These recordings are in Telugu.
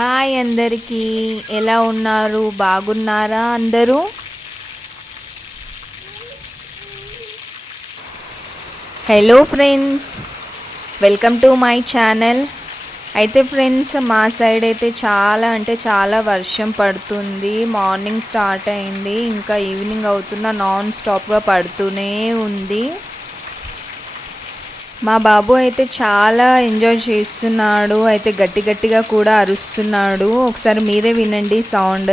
హాయ్ అందరికీ. ఎలా ఉన్నారు? బాగున్నారా అందరూ? Hello friends, welcome to my channel. అయితే ఫ్రెండ్స్, మా సైడ్ అయితే చాలా అంటే చాలా వర్షం పడుతుంది. మార్నింగ్ స్టార్ట్ అయింది, ఇంకా ఈవినింగ్ అవుతున్న నాన్ స్టాప్గా పడుతూనే ఉంది. మా బాబు అయితే చాలా ఎంజాయ్ చేస్తున్నాడు. అయితే గట్టి గట్టిగా కూడా అరుస్తున్నాడు. ఒకసారి మీరే వినండి సౌండ్.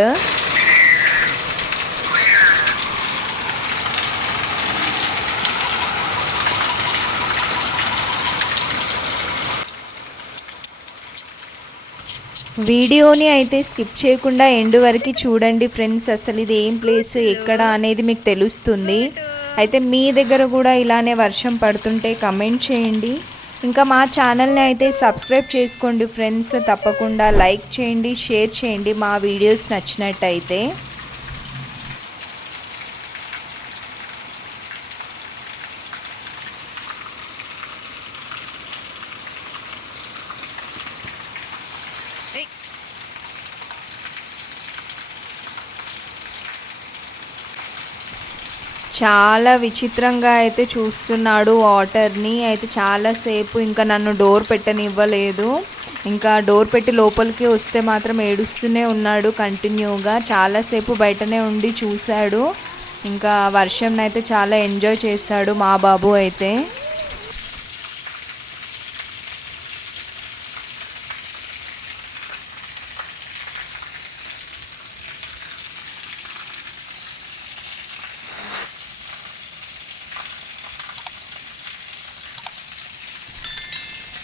వీడియోని అయితే స్కిప్ చేయకుండా ఎండ్ వరకు చూడండి ఫ్రెండ్స్. అసలు ఇది ఏం ప్లేస్, ఎక్కడ అనేది మీకు తెలుస్తుంది. అయితే మీ దగ్గర కూడా ఇలానే వర్షం పడుతుంటే కమెంట్ చేయండి. ఇంకా మా ఛానల్ని అయితే సబ్స్క్రైబ్ చేసుకోండి ఫ్రెండ్స్. తప్పకుండా లైక్ చేయండి, షేర్ చేయండి మా వీడియోస్ నచ్చినట్టయితే. చాలా విచిత్రంగా అయితే చూస్తున్నాడు వాటర్ని. అయితే చాలాసేపు ఇంకా నన్ను డోర్ పెట్టనివ్వలేదు. ఇంకా డోర్ పెట్టి లోపలికి వస్తే మాత్రం ఏడుస్తూనే ఉన్నాడు కంటిన్యూగా. చాలాసేపు బయటనే ఉండి చూశాడు. ఇంకా వర్షంని అయితే చాలా ఎంజాయ్ చేశాడు మా బాబు అయితే.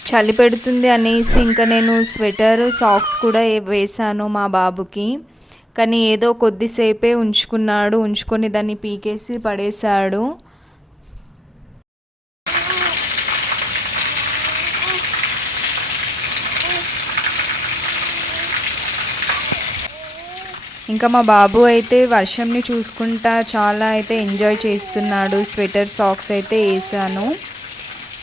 చలి పెడుతుంది అనేసి ఇంకా నేను స్వెటర్, సాక్స్ కూడా వేశాను మా బాబుకి. కానీ ఏదో కొద్దిసేపే ఉంచుకున్నాడు. ఉంచుకొని దాన్ని పీకేసి పడేశాడు. ఇంకా మా బాబు అయితే వర్షంని చూసుకుంటా చాలా అయితే ఎంజాయ్ చేస్తున్నాడు. స్వెటర్, సాక్స్ అయితే వేసాను.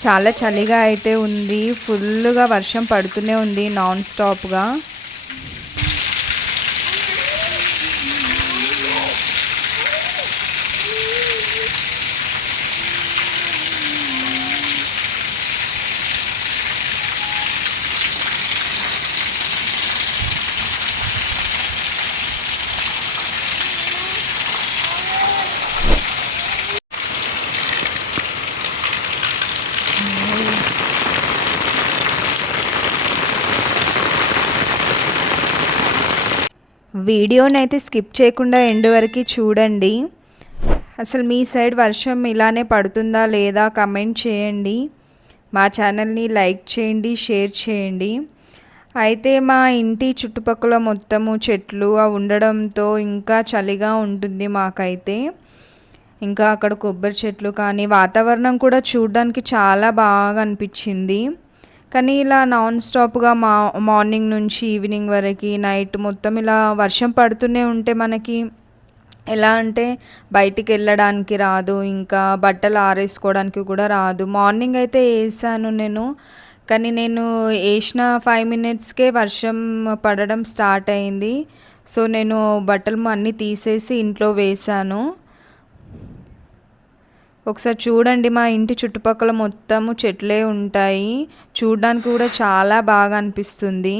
చాలా చలిగా అయితే ఉంది. ఫుల్గా వర్షం పడుతూనే ఉంది నాన్ స్టాప్గా. వీడియోని అయితే స్కిప్ చేయకుండా ఎండ్ వరకు చూడండి. అసలు మీ సైడ్ వర్షం ఇలానే పడుతుందా లేదా కమెంట్ చేయండి. మా ఛానల్ని లైక్ చేయండి, షేర్ చేయండి. అయితే మా ఇంటి చుట్టుపక్కల మొత్తము చెట్లు ఉండడంతో ఇంకా చలిగా ఉంటుంది మాకైతే. ఇంకా అక్కడ కొబ్బరి చెట్లు కానీ వాతావరణం కూడా చూడడానికి చాలా బాగా అనిపించింది. కానీ ఇలా నాన్ స్టాప్గా మార్నింగ్ నుంచి ఈవినింగ్ వరకు నైట్ మొత్తం ఇలా వర్షం పడుతూనే ఉంటే మనకి ఎలా అంటే బయటికి వెళ్ళడానికి రాదు, ఇంకా బట్టలు ఆరేసుకోవడానికి కూడా రాదు. మార్నింగ్ అయితే వేసాను నేను, కానీ నేను వేసిన 5 మినిట్స్కే వర్షం పడడం స్టార్ట్ అయింది. సో నేను బట్టలు అన్నీ తీసేసి ఇంట్లో వేశాను. ఒకసారి చూడండి, మా ఇంటి చుట్టుపక్కల మొత్తము చెట్లే ఉంటాయి. చూడడానికి కూడా చాలా బాగా అనిపిస్తుంది.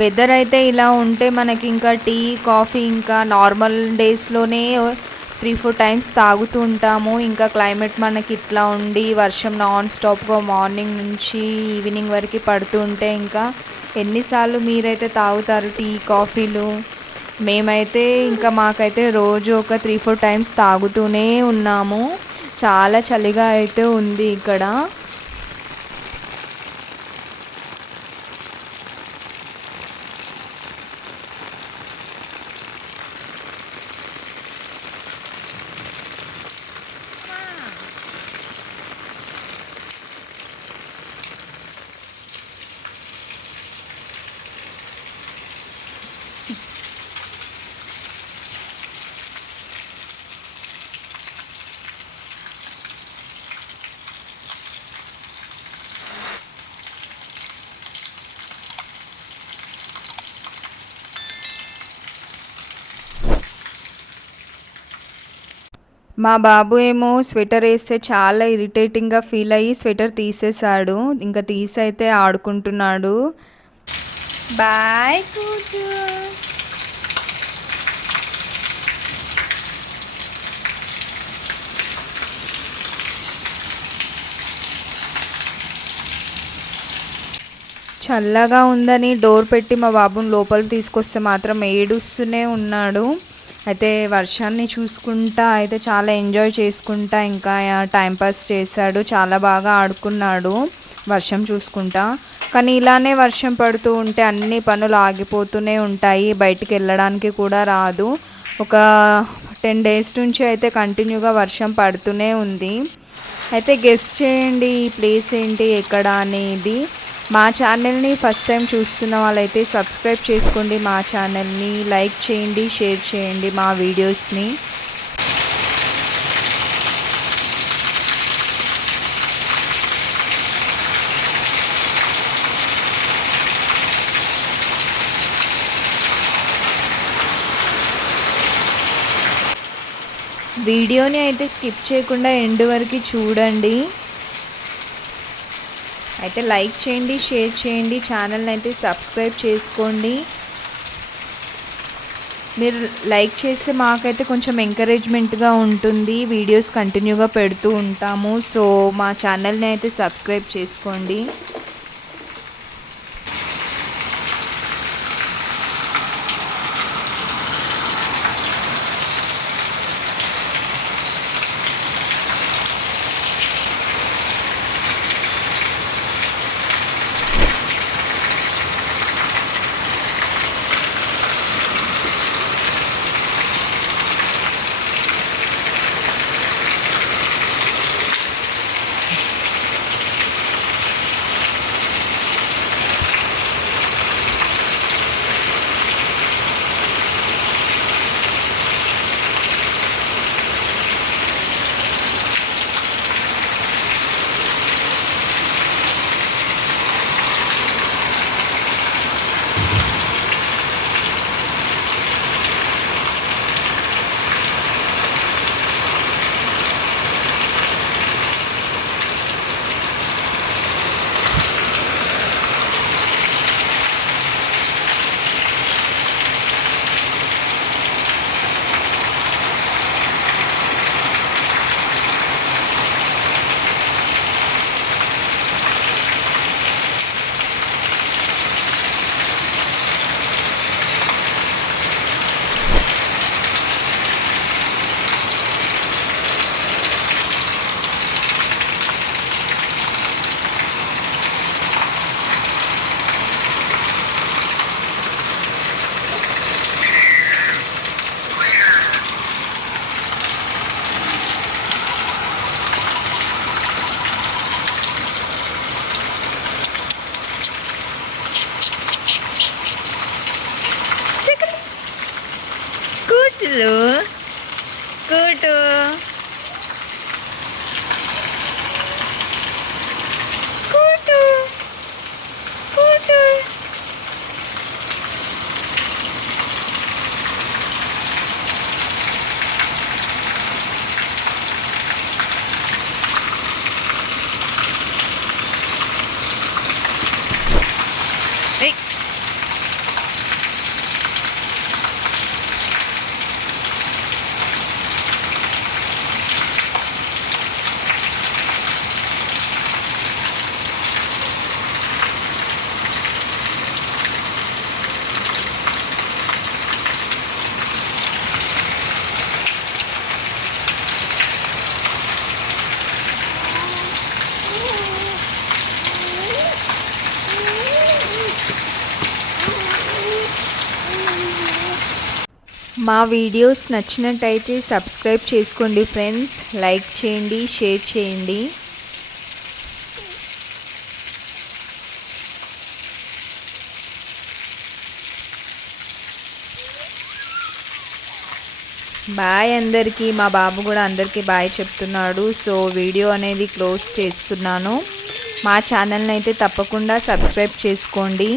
వెదర్ అయితే ఇలా ఉంటే మనకి ఇంకా టీ, కాఫీ ఇంకా నార్మల్ డేస్లోనే 3-4 టైమ్స్ తాగుతూ ఉంటాము. ఇంకా క్లైమేట్ మనకి ఇట్లా ఉండి వర్షం నాన్ స్టాప్గా మార్నింగ్ నుంచి ఈవినింగ్ వరకు పడుతూ ఉంటే ఇంకా ఎన్నిసార్లు మీరైతే తాగుతారు టీ, కాఫీలు? మేమైతే ఇంకా మాకైతే రోజు ఒక 3-4 టైమ్స్ తాగుతూనే ఉన్నాము. చాలా చలిగా అయితే ఉంది ఇక్కడ. మా బాబు ఏమో స్వెటర్ వేస్తే చాలా ఇరిటేటింగ్గా ఫీల్ అయ్యి స్వెటర్ తీసేశాడు. ఇంకా తీసైతే ఆడుకుంటున్నాడు. బాయ్ కూతు. చల్లగా ఉందని డోర్ పెట్టి మా బాబుని లోపలికి తీసుకొస్తే మాత్రం ఏడుస్తూనే ఉన్నాడు. అయితే వర్షాన్ని చూసుకుంటా అయితే చాలా ఎంజాయ్ చేసుకుంటా ఇంకా టైంపాస్ చేశాడు. చాలా బాగా ఆడుకున్నాడు వర్షం చూసుకుంటా. కానీ ఇలానే వర్షం పడుతూ ఉంటే అన్ని పనులు ఆగిపోతూనే ఉంటాయి, బయటికి వెళ్ళడానికి కూడా రాదు. ఒక 10 డేస్ నుంచి అయితే కంటిన్యూగా వర్షం పడుతూనే ఉంది. అయితే గెస్ చేయండి ఈ ప్లేస్ ఏంటి, ఎక్కడ అనేది. మా ఛానల్ని ఫస్ట్ టైం చూస్తున్న వాళ్ళైతే సబ్స్క్రైబ్ చేసుకోండి, మా ఛానల్ని లైక్ చేయండి, షేర్ చేయండి మా వీడియోస్ని. వీడియోని అయితే స్కిప్ చేయకుండా ఎండ్ వరకు చూడండి. అయితే లైక్ చేయండి, షేర్ చేయండి, ఛానల్ని అయితే సబ్స్క్రైబ్ చేసుకోండి. మీరు లైక్ చేస్తే మాకైతే కొంచెం ఎంకరేజ్మెంట్గా ఉంటుంది, వీడియోస్ కంటిన్యూగా పెడుతూ ఉంటాము. సో మా ఛానల్ని అయితే సబ్స్క్రైబ్ చేసుకోండి. కూతులు కూటు కూటు కూటు. మా వీడియోస్ నచ్చినట్టయితే సబ్స్క్రైబ్ చేసుకోండి ఫ్రెండ్స్, లైక్ చేయండి, షేర్ చేయండి. బాయ్ అందరికీ. మా బాబు కూడా అందరికీ బాయ్ చెప్తున్నాడు. సో వీడియో అనేది క్లోజ్ చేస్తున్నాను. మా ఛానల్ని అయితే తప్పకుండా సబ్స్క్రైబ్ చేసుకోండి.